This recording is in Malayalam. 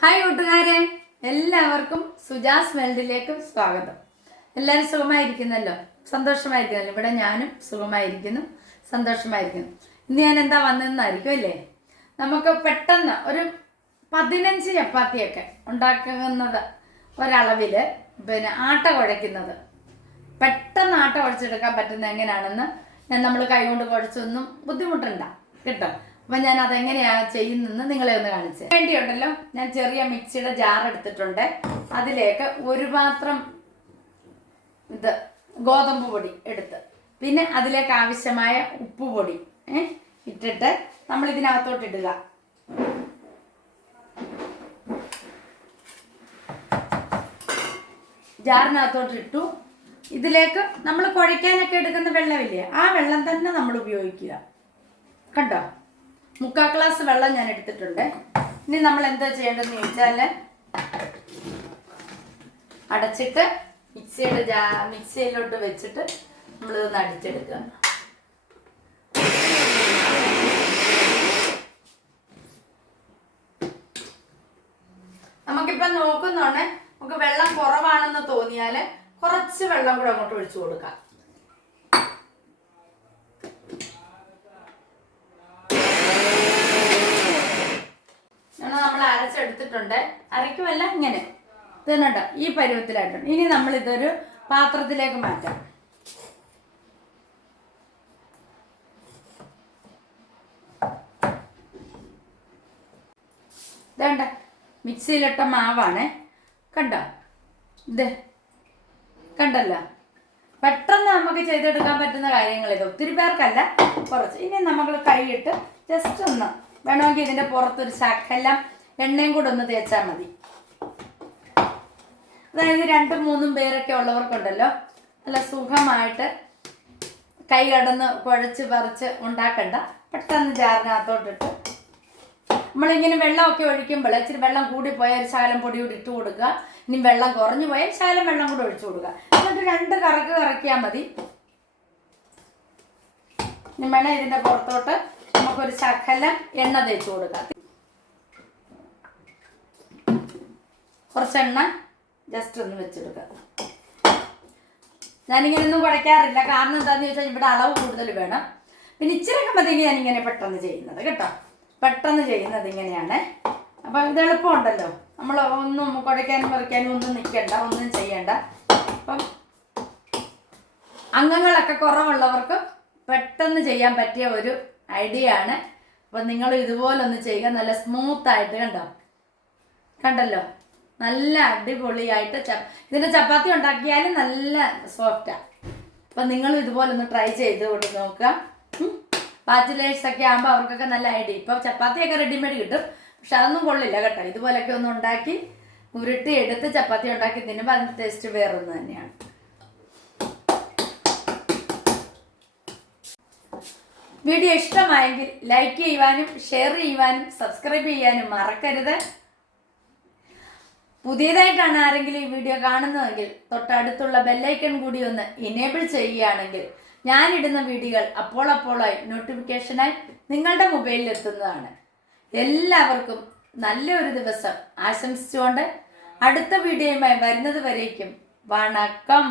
ഹായ് കൂട്ടുകാരെ, എല്ലാവർക്കും സുജാസ് വേൾഡിലേക്ക് സ്വാഗതം. എല്ലാവരും സുഖമായിരിക്കുന്നല്ലോ, സന്തോഷമായിരിക്കുന്നല്ലോ. ഇവിടെ ഞാനും സുഖമായിരിക്കുന്നു, സന്തോഷമായിരിക്കുന്നു. ഇന്ന് ഞാൻ എന്താ വന്നതെന്നായിരിക്കും അല്ലേ? നമുക്ക് പെട്ടെന്ന് ഒരു 15 ചപ്പാത്തിയൊക്കെ ഉണ്ടാക്കുന്നത് ഒരളവിൽ ആട്ട കുഴയ്ക്കുന്നത് പെട്ടെന്ന് ആട്ട കുഴച്ചെടുക്കാൻ പറ്റുന്നത് എങ്ങനെയാണെന്ന് നമ്മൾ കൈകൊണ്ട് കുഴച്ചൊന്നും ബുദ്ധിമുട്ടുണ്ട കേട്ടോ. അപ്പം ഞാൻ അതെങ്ങനെയാണ് ചെയ്യുന്നതെന്ന് നിങ്ങളെ ഒന്ന് കാണിച്ചു വേണ്ടിയുണ്ടല്ലോ. ഞാൻ ചെറിയ മിക്സിയുടെ ജാർ എടുത്തിട്ടുണ്ട്. അതിലേക്ക് ഒരു പാത്രം ഗോതമ്പ് പൊടി എടുത്ത്, പിന്നെ അതിലേക്ക് ആവശ്യമായ ഉപ്പുപൊടി ഇട്ടിട്ട് നമ്മൾ ഇതിനകത്തോട്ട് ഇടുക. ജാറിനകത്തോട്ട് ഇട്ടു. ഇതിലേക്ക് നമ്മൾ കുഴയ്ക്കാനൊക്കെ എടുക്കുന്ന വെള്ളമില്ലേ, ആ വെള്ളം തന്നെ നമ്മൾ ഉപയോഗിക്കുക. കണ്ടോ, 3/4 ഗ്ലാസ് വെള്ളം ഞാൻ എടുത്തിട്ടുണ്ട്. ഇനി നമ്മൾ എന്താ ചെയ്യേണ്ടതെന്ന് ചോദിച്ചാൽ, അടച്ചിട്ട് മിക്സിയിലോട്ട് വെച്ചിട്ട് നമ്മളിതൊന്ന് അടിച്ചെടുക്കുക. നമുക്കിപ്പം നോക്കുന്നുണ്ടേ, നമുക്ക് വെള്ളം കുറവാണെന്ന് തോന്നിയാൽ കുറച്ച് വെള്ളം കൂടെ അങ്ങോട്ട് ഒഴിച്ചു കൊടുക്കാം. നമ്മൾ അരച്ചെടുത്തിട്ടുണ്ട്. അരയ്ക്കുമല്ല, ഇങ്ങനെ തിന്നണ്ട ഈ പരുവത്തിലായിട്ടുണ്ട്. ഇനി നമ്മൾ ഇതൊരു പാത്രത്തിലേക്ക് മാറ്റാം. ഇതേണ്ട മിക്സിയിലിട്ട മാവാണ്. കണ്ടോ, ഇത് കണ്ടല്ലോ. പെട്ടെന്ന് നമുക്ക് ചെയ്തെടുക്കാൻ പറ്റുന്ന കാര്യങ്ങൾ ഇത്. ഒത്തിരി പേർക്കല്ല, കുറച്ച്. ഇനി നമ്മൾ കൈയിട്ട് ജസ്റ്റ് ഒന്ന് വേണമെങ്കിൽ ഇതിൻ്റെ പുറത്തൊരു ശകലം എണ്ണയും കൂടെ ഒന്ന് തേച്ചാൽ മതി. അതായത് 2-3 പേരൊക്കെ ഉള്ളവർക്കുണ്ടല്ലോ, നല്ല സുഖമായിട്ട് കൈ കടന്ന് കുഴച്ച് പറിച്ച് ഉണ്ടാക്കണ്ട. പെട്ടെന്ന് ജാറിനകത്തോട്ടിട്ട് നമ്മളിങ്ങനെ വെള്ളമൊക്കെ ഒഴിക്കുമ്പോൾ ഇച്ചിരി വെള്ളം കൂടിപ്പോയാൽ ഒരു ശകലം പൊടി കൂടി ഇട്ട് കൊടുക്കുക. ഇനി വെള്ളം കുറഞ്ഞു പോയാൽ ശകലം വെള്ളം കൂടെ ഒഴിച്ചു കൊടുക്കുക. എന്നിട്ട് 2 കറക്ക് കറക്കിയാൽ മതി. ഇനി വേണം ഇതിൻ്റെ പുറത്തോട്ട് നമുക്കൊരു ശകലം എണ്ണ തേച്ച് കൊടുക്കാം. കുറച്ചെണ്ണ ജസ്റ്റ് ഒന്ന് വെച്ചെടുക്കുക. ഞാനിങ്ങനെയൊന്നും കുഴയ്ക്കാറില്ല, കാരണം എന്താണെന്ന് ചോദിച്ചാൽ ഇവിടെ അളവ് കൂടുതൽ വേണം. പിന്നെ ഇച്ചിരി മതി ഞാനിങ്ങനെ പെട്ടെന്ന് ചെയ്യുന്നത് കേട്ടോ. പെട്ടെന്ന് ചെയ്യുന്നത് ഇങ്ങനെയാണ്. അപ്പം ഇത് എളുപ്പമുണ്ടല്ലോ, നമ്മൾ ഒന്നും കുഴയ്ക്കാനും പറിക്കാനും ഒന്നും നിൽക്കണ്ട, ഒന്നും ചെയ്യണ്ട. അപ്പം അംഗങ്ങളൊക്കെ കുറവുള്ളവർക്ക് പെട്ടെന്ന് ചെയ്യാൻ പറ്റിയ ഒരു ഐഡിയ ആണ്. അപ്പം നിങ്ങൾ ഇതുപോലൊന്ന് ചെയ്യുക. നല്ല സ്മൂത്തായിട്ട് കണ്ടല്ലോ, നല്ല അടിപൊളിയായിട്ട് ഇതിൻ്റെ ചപ്പാത്തി ഉണ്ടാക്കിയാലും നല്ല സോഫ്റ്റാണ്. അപ്പം നിങ്ങളും ഇതുപോലൊന്ന് ട്രൈ ചെയ്ത് കൊണ്ട് നോക്കുക. ബാച്ചിലേഴ്സൊക്കെ ആകുമ്പോൾ അവർക്കൊക്കെ നല്ല ഐഡിയ. ഇപ്പോൾ ചപ്പാത്തിയൊക്കെ റെഡിമെയ്ഡ് കിട്ടും, പക്ഷെ അതൊന്നും കൊള്ളില്ല കേട്ടോ. ഇതുപോലൊക്കെ ഒന്ന് ഉണ്ടാക്കി ഉരുട്ടി എടുത്ത് ചപ്പാത്തി ഉണ്ടാക്കി തിന്നുമ്പോൾ അതിൻ്റെ ടേസ്റ്റ് വേറൊന്ന് തന്നെയാണ്. വീഡിയോ ഇഷ്ടമായെങ്കിൽ ലൈക്ക് ചെയ്യുവാനും ഷെയർ ചെയ്യുവാനും സബ്സ്ക്രൈബ് ചെയ്യാനും മറക്കരുത്. പുതിയതായിട്ടാണ് ആരെങ്കിലും ഈ വീഡിയോ കാണുന്നതെങ്കിൽ തൊട്ടടുത്തുള്ള ബെല്ലൈക്കൺ കൂടി ഒന്ന് എനേബിൾ ചെയ്യുകയാണെങ്കിൽ ഞാനിടുന്ന വീഡിയോകൾ അപ്പോളായി നോട്ടിഫിക്കേഷനായി നിങ്ങളുടെ മൊബൈലിൽ എത്തുന്നതാണ്. എല്ലാവർക്കും നല്ലൊരു ദിവസം ആശംസിച്ചുകൊണ്ട് അടുത്ത വീഡിയോയുമായി വരുന്നത് വരേക്കും വണക്കം.